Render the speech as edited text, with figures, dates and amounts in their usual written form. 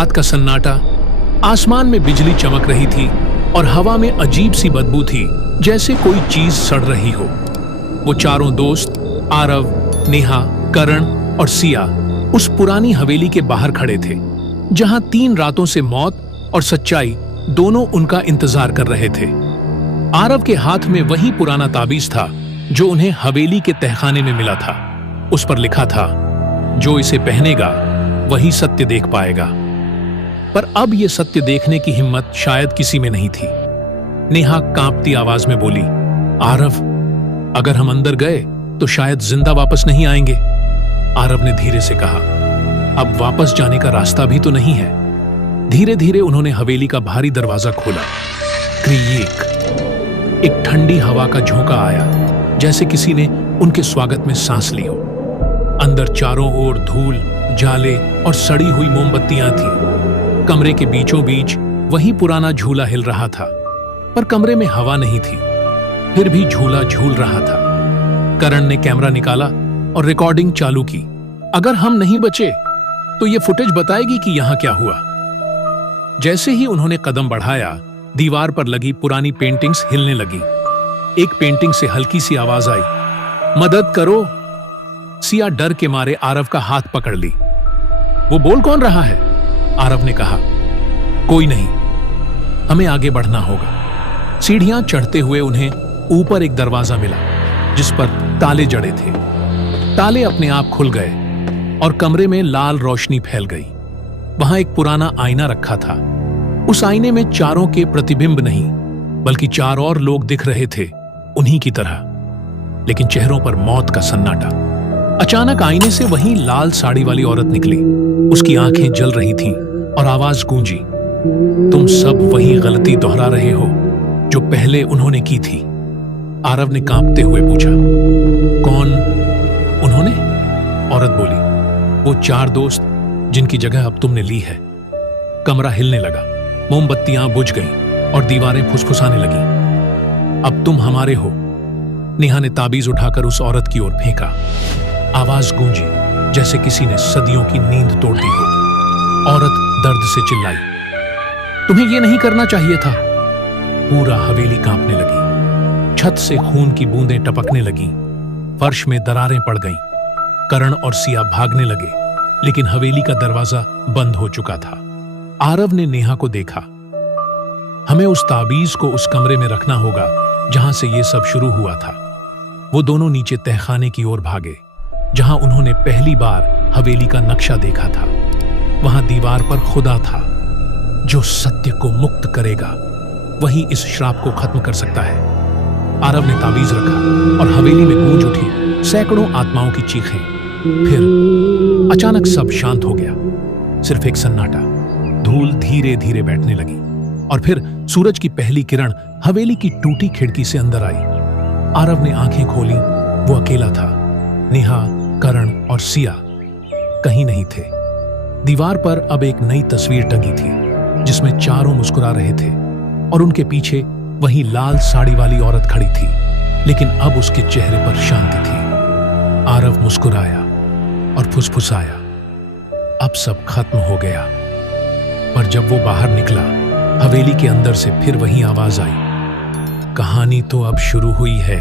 रात का सन्नाटा, आसमान में बिजली चमक रही थी और हवा में अजीब सी बदबू थी, जैसे कोई चीज सड़ रही हो। वो चारों दोस्त आरव, नेहा, करण और सिया उस पुरानी हवेली के बाहर खड़े थे, जहां 3 रातों से मौत और सच्चाई दोनों उनका इंतजार कर रहे थे। आरव के हाथ में वही पुराना ताबीज था जो उन्हें हवेली के तहखाने में मिला था। उस पर लिखा था, जो इसे पहनेगा वही सत्य देख पाएगा। पर अब यह सत्य देखने की हिम्मत शायद किसी में नहीं थी। नेहा कांपती आवाज में बोली, आरव, अगर हम अंदर गए तो शायद जिंदा वापस नहीं आएंगे। आरव ने धीरे से कहा, अब वापस जाने का रास्ता भी तो नहीं है। धीरे धीरे उन्होंने हवेली का भारी दरवाजा खोला। क्रीक, एक ठंडी हवा का झोंका आया, जैसे किसी ने उनके स्वागत में सांस ली हो। अंदर चारों ओर धूल, जाले और सड़ी हुई मोमबत्तियां थीं। कमरे के बीचों बीच वही पुराना झूला हिल रहा था, पर कमरे में हवा नहीं थी, फिर भी झूला झूल रहा था। करण ने कैमरा निकाला और रिकॉर्डिंग चालू की। अगर हम नहीं बचे तो ये फुटेज बताएगी कि यहां क्या हुआ। जैसे ही उन्होंने कदम बढ़ाया, दीवार पर लगी पुरानी पेंटिंग्स हिलने लगी। एक पेंटिंग से हल्की सी आवाज आई, मदद करो। सिया डर के मारे आरव का हाथ पकड़ ली। वो बोल कौन रहा है? आरव ने कहा, कोई नहीं, हमें आगे बढ़ना होगा। सीढ़ियां चढ़ते हुए उन्हें ऊपर एक दरवाजा मिला, जिस पर ताले जड़े थे। ताले अपने आप खुल गए और कमरे में लाल रोशनी फैल गई। वहां एक पुराना आईना रखा था। उस आईने में चारों के प्रतिबिंब नहीं, बल्कि 4 और लोग दिख रहे थे, उन्हीं की तरह, लेकिन चेहरों पर मौत का सन्नाटा। अचानक आईने से वही लाल साड़ी वाली औरत निकली। उसकी आंखें जल रही थीं और आवाज गूंजी, तुम सब वही गलती दोहरा रहे हो जो पहले उन्होंने की थी। आरव ने कांपते हुए पूछा, कौन उन्होंने? औरत बोली, वो 4 दोस्त जिनकी जगह अब तुमने ली है। कमरा हिलने लगा, मोमबत्तियां बुझ गईं और दीवारें फुसफुसाने लगीं। अब तुम हमारे हो। नेहा ने ताबीज उठाकर उस औरत की ओर फेंका। आवाज गूंजी, जैसे किसी ने सदियों की नींद तोड़ दी हो। औरत दर्द से चिल्लाई, तुम्हें यह नहीं करना चाहिए था। पूरा हवेली कांपने लगी। छत से खून की बूंदें टपकने लगीं। फर्श में दरारें पड़ गईं। करण और सिया भागने लगे, लेकिन हवेली का दरवाजा बंद हो चुका था। आरव ने नेहा को देखा। हमें उस ताबीज को उस कमरे में रखना होगा जहां से यह सब शुरू हुआ था। वो दोनों नीचे तहखाने की ओर भागे, जहां उन्होंने पहली बार हवेली का नक्शा देखा था। वहां दीवार पर खुदा था, जो सत्य को मुक्त करेगा वही इस श्राप को खत्म कर सकता है। आरव ने ताबीज रखा और हवेली में गूंज उठी सैकड़ों आत्माओं की चीखें। फिर अचानक सब शांत हो गया, सिर्फ एक सन्नाटा। धूल धीरे धीरे बैठने लगी और फिर सूरज की पहली किरण हवेली की टूटी खिड़की से अंदर आई। आरव ने आंखें खोली। वो अकेला था। नेहा, करण और सिया कहीं नहीं थे। दीवार पर अब एक नई तस्वीर टंगी थी, जिसमें चारों मुस्कुरा रहे थे और उनके पीछे वही लाल साड़ी वाली औरत खड़ी थी, लेकिन अब उसके चेहरे पर शांति थी। आरव मुस्कुराया और फुसफुसाया, अब सब खत्म हो गया। पर जब वो बाहर निकला, हवेली के अंदर से फिर वही आवाज आई, कहानी तो अब शुरू हुई है।